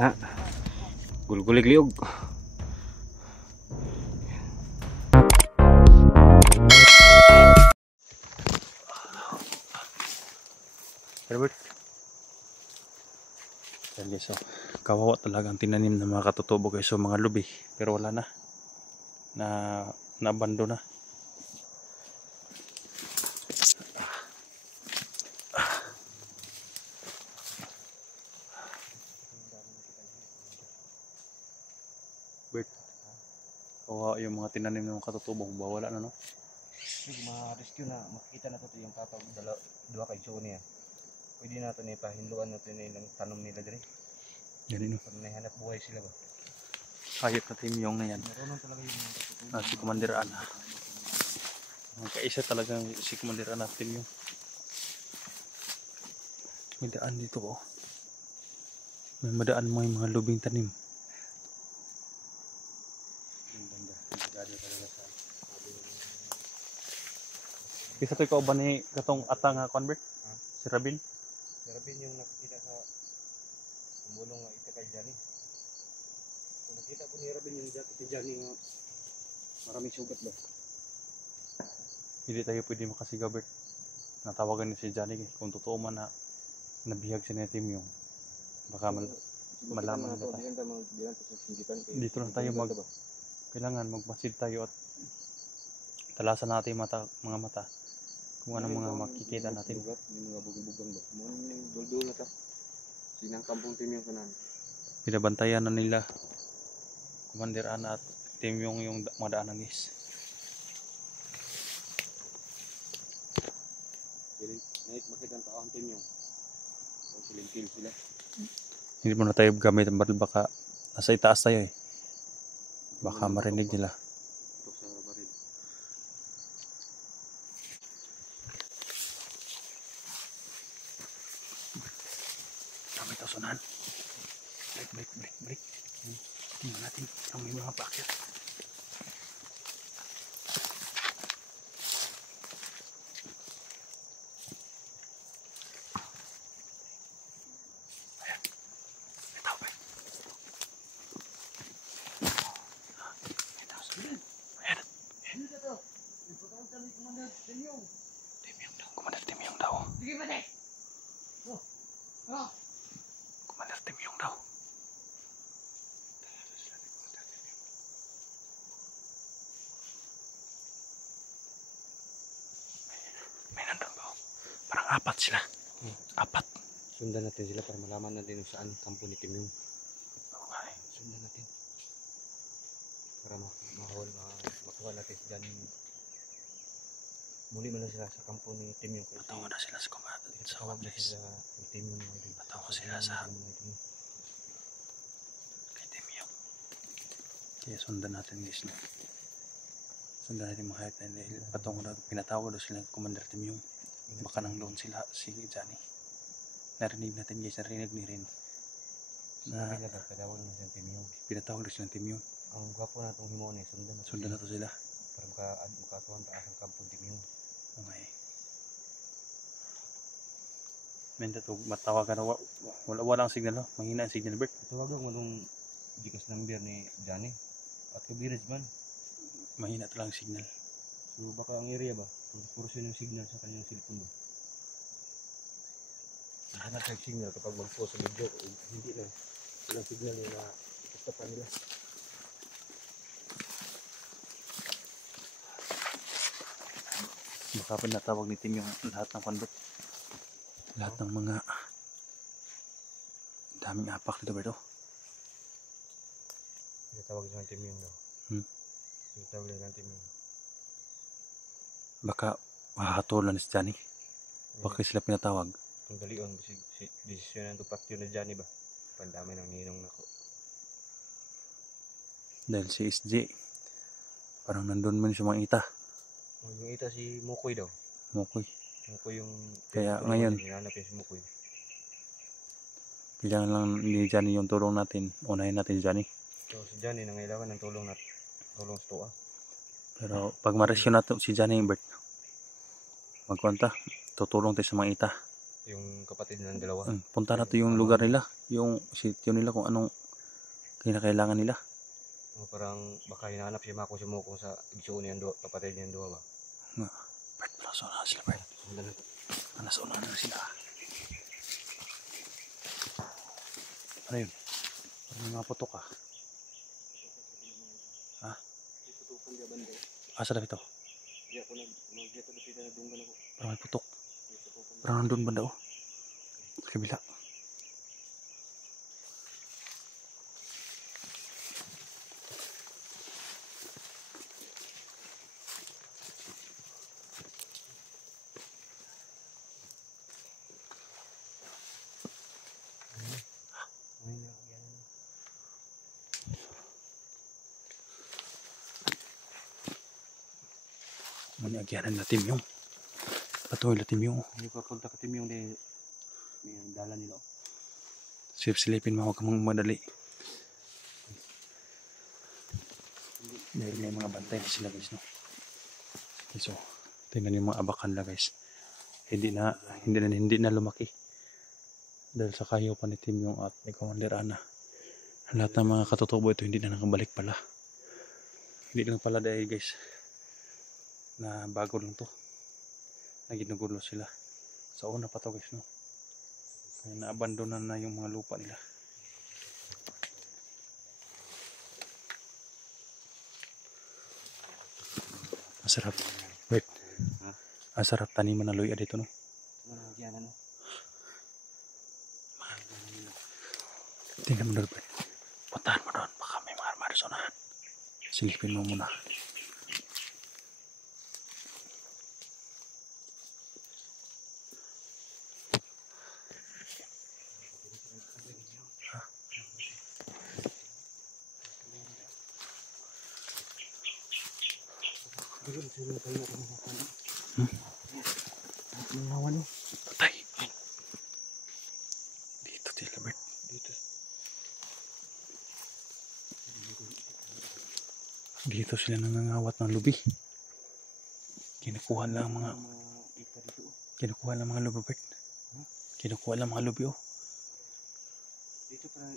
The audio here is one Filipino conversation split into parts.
Na. Gulgulig liog. Herbert. Yan guys, so kawawa talaga ang tinanim ng mga katutubo guys, so mga lubi, pero wala na. Nabando na. Bert, kawawa yung mga tinanim ng mga katutubo, wala na no. Ma-rescue na, makikita na ito yung tatawag dua kay Joe niya. Pwede natin ipahinluan natin yung tanong nila diri. Yan no. Pag nahanap buhay sila ba? Hayop na timyong na yan. Marunong talaga yung mga katutubo. Si Commander Ana. Kaisa talagang si Commander Ana timyong. May daan dito oh. May madaan mo yung mga lubing tanim. Isa to ikaw ba ni katong atang convert? Si Rabin? Si Rabin yung nakikita sa kumulong nga ita kay Johnny. Kung nakita po ni Rabin yung jacket ni Johnny nga maraming sugat ba? Hindi tayo pwede makasigaw, Bert. Natawagan ni si Johnny kung totoo man na nabihag si Netim yung baka malaman na tayo. Dito lang tayo kailangan magmasid tayo at talasan natin mga mata kung anong mga makikita natin. Yung mga bugong-bugang ba? Mga dul-dul na ta. Sinang kampong Tim yung kanan. Pinabantayan na nila Commander Ana at Tim yung madaan ng guys. Makita ang taong Tim yung siling-kill sila. Hindi mo na tayo gamit ang baril, baka nasa itaas tayo eh. Baka marinig nila. Ito sa baril. Kami ito sunan. Break. Tingnan natin ang may mga packet. Commander Timyong daw. Commander Timyong daw. May nandun ba? Parang apat sila. Apat. Sundan natin sila para malaman natin kung saan kampo ni Tim yung. Okay. Sundan natin. Para makuha natin dyan. Muli man lang sila sa kampo ni Tim yung. Patawa na sila sa Commander. Sa Wablis. Tim yung. Patawa sila sa kay Timyong. Kaya sundan natin guys. No? Sundan natin mga hayop na patungo na pinatawag daw sila Commander Timyong. Baka nang doon sila si Johnny. Narinig natin guys, narinig ni Rin. Pinatawag na siyang Tim yung. Pinatawag daw silang Timyong. Ang gwapo na itong himo na Sundan na to sila. Para makatuhan taas ang kampo Tim yung. Okay. Menta to matawagan na walang signal no. Mahina ang signal, Bert. Tawagan mo itong Gcash number ni Johnny. At kabirage man. Mahina talaga ang signal. So baka ang area ba? Portion yung signal sa kanyang cellphone ba? Hanap ng signal kapag mag-post sa video. Hindi na. Walang signal yung na-tapan nila. Baka pinatawag ni Tim yung lahat ng convert. Lahat ng mga daming apak dito, Bert. Pinatawag ng Tim yung daw. Pinatawag ng Tim yung. Baka makakatulan si Johnny. Baka sila pinatawag. Itong dalion, desisyon ng tupakyo na Johnny ba? Pandami ng ninong nako. Dahil si SJ, parang nandun man sa mga ita. Yung ita si Mukoy daw. Mukoy. Mukoy yung... Kaya ngayon, hinanapin si Mukoy. kailangan lang ni Johnny yung tulong natin. Unahin natin si Johnny. So si Johnny nangailangan ng tulong sa tuwa. Pero pag ma-rescue natin si Johnny, Bert, magkwanta, tutulong tayo sa mga ita. yung kapatid ng dalawa. Punta na to yung lugar nila, yung sitio nila, kung anong kinakailangan nila. Parang baka hinahanap si Mako si Moko sa igsuon niyang kapatid niyang dua ba? Bert, nasa unahan sila, Bert. Nasa unahan na sila. Ano yun? Parang may mga putok ah. Ha? Asa na ito? Parang may putok. Parang nandun banda oh. Sa kabila. Maniagyanan na Tim yung. Patuloy na Tim yung. Hindi pa punta ka Tim yung dala nila. Silipin mo, huwag kang madali. Dahil may mga bantay na sila guys, no? Okay, so, tingnan yung mga abakan na guys. Hindi na lumaki. Dahil sa kayo pa ni Tim yung at ni Commander Ana. Lahat ng mga katutubo ito hindi na nakabalik pala. Hindi lang pala dahil guys na bago lang to. Na ginugulo sila. Sa una pa to guys, no? Kaya na-abandonan na yung mga lupa nila. Masarap. Wait. Masarap taniman na luya dito, no? Tingnan mo doon, Bert. Puntahan mo doon. Baka may mga armados unahan. Silipin mo muna. Patay. Dito sila, Bert. Dito sila nangangawat ng lubi. Kinukuha lang mga lubi, Bert. Kinukuha lang mga lubi, oh.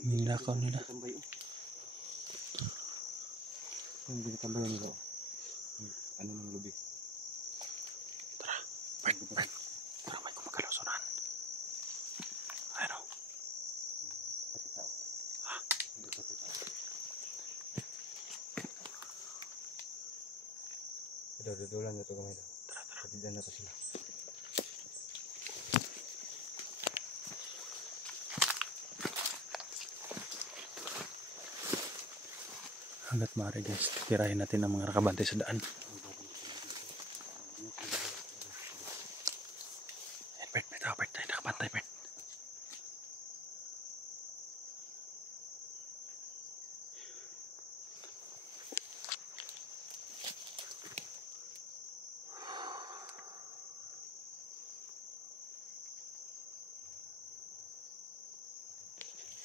Ninakaw nila. Yung binitambayan nila. Ano ng lubi? Tara, Bert. Tara, may kumagalaw sa unahan. Ano? Ha? Dudulan na ito gamay daw. Tara. Patidan na ito sila. Hanggat maaari guys, titirahin natin ang mga nakabantay sa daan. Yan, Bert, may tao, Bert, tayo nakabantay, Bert.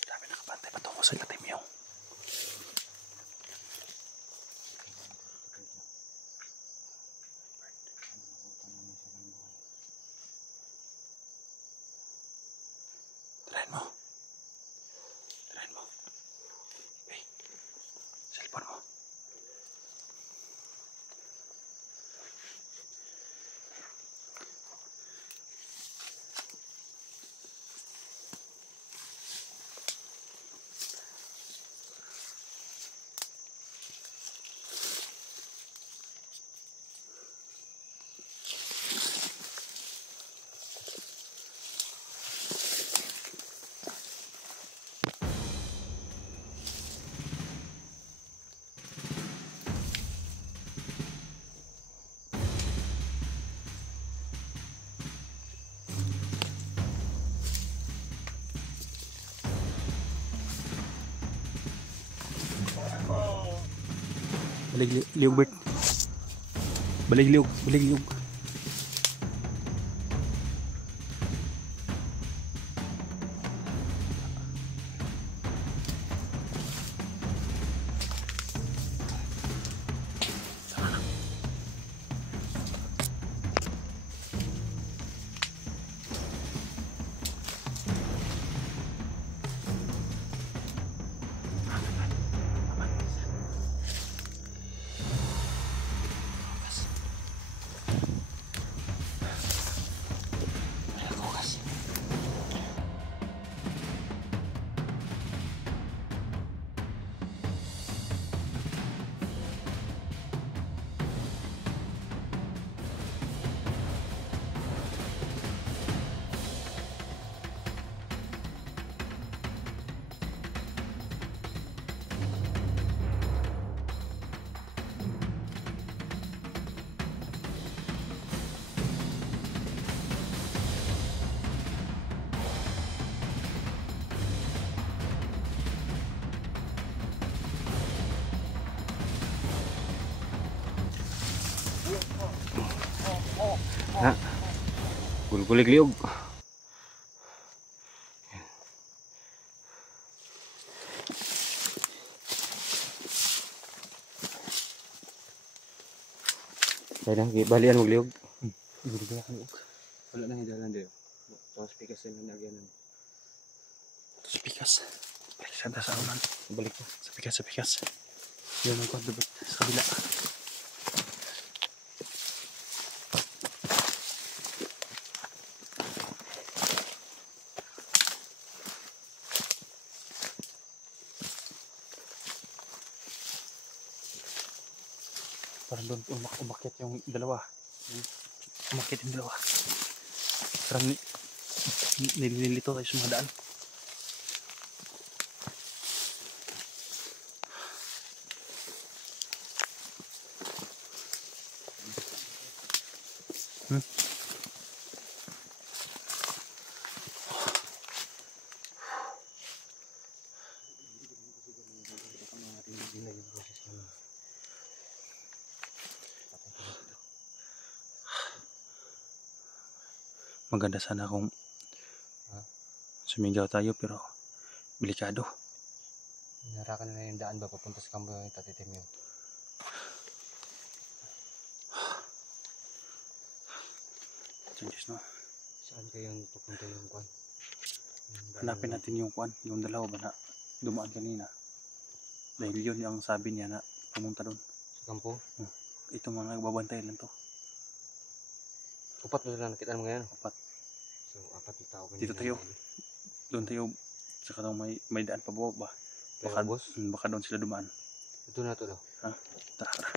Dami nakabantay patungo sa Latim yung. Tirahin mo. Hey, cellphone mo. Balik liog, Bert. Balik liog. Ha? Gulgulig liog. Kaya na, balian mo liog. Ibig ka liog. Wala nang hidalan dito. Tapos pikasin na nagyanan. Sa pikas. Balik sa ulan. Balik ko. Sa pikas. Yan ang kwadro sa kabila. Parang doon umakyat yung dalawa. Umakyat yung dalawa. Parang nililito tayo sa mga daan. Maganda sana kung sumigaw tayo pero delikado. Narakan na yung daan ba papunta sa kampo ng tatitim yun? Changes no. Saan kayo pupunta yung kwan? Hanapin natin yung kwan, yung dalawa ba na dumaan kanina. Dahil yun yung sabi niya na pumunta doon. Sa kampo? Ito mga nagbabantay lang to. Upat na sila nakita mo ngayon? Upat. So, apat na tao. Dito tayo. Doon tayo. Saka daw may daan pa ba? Baka, baka doon sila dumaan. Ito na ito daw. Ha? Tara.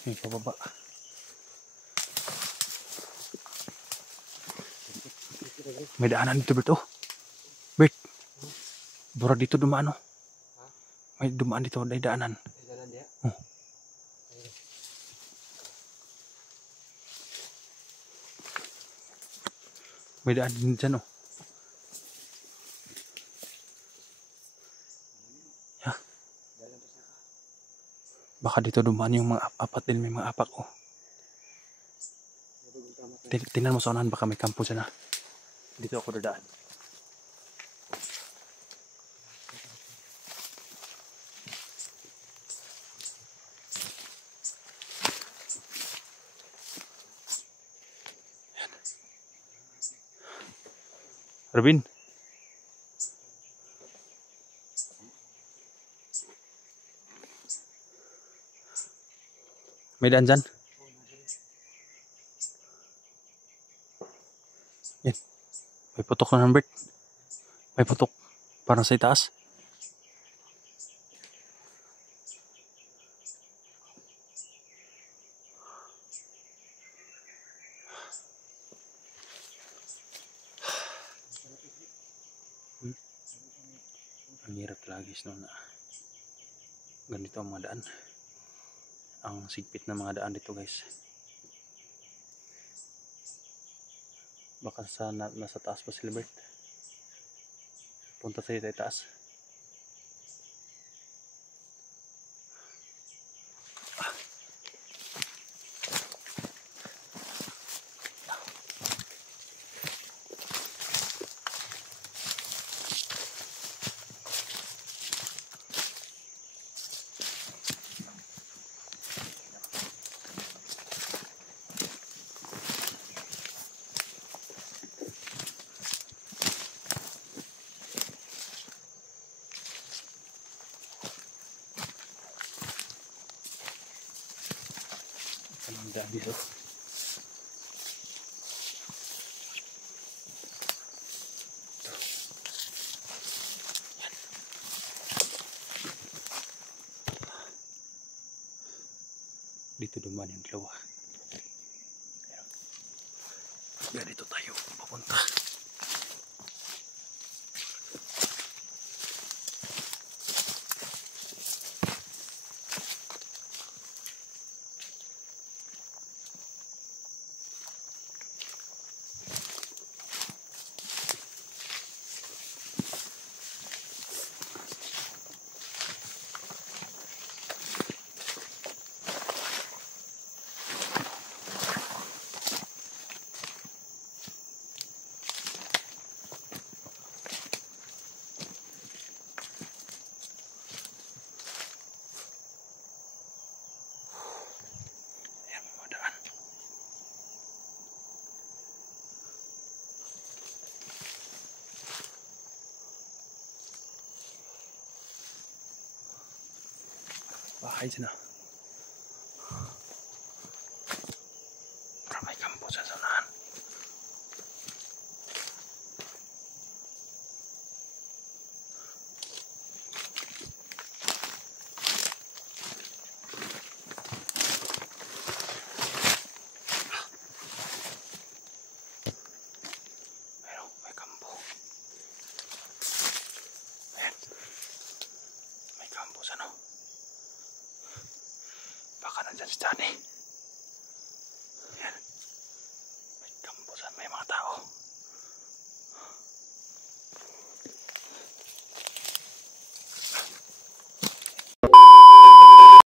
Okay, pababa. May daanan dito, Bert. Oh. Bert. Bura dito dumaan, oh. May dumaan dito, may daanan. May daanan dia? Oh. May daan din dyan, oh. Yeah. Baka dito dumaan yung mga apat din, may mga apak, oh. Tingnan mo sa unahan, baka may kampo dyan, ha. Dito ako dadaan. Robin. May daan dyan? Yan. May putok na ng Bert. May putok. Parang sa itaas. Ang hirap lagi no na ganito ang mga daan. Ang sigpit ng mga daan dito, guys. Baka nasa taas pa sila, Bert. Punta tayo sa taas. Ang daan dito. Dito dumaan yung dalawa. Kaya dito tayo papunta. Bahay dyan na. Parang may kampo dyan sa unahan. May kampo. Ayan. May kampo sa no. Baka nandyan si Johnny. Ayan. May kampo dyan. May mga tao.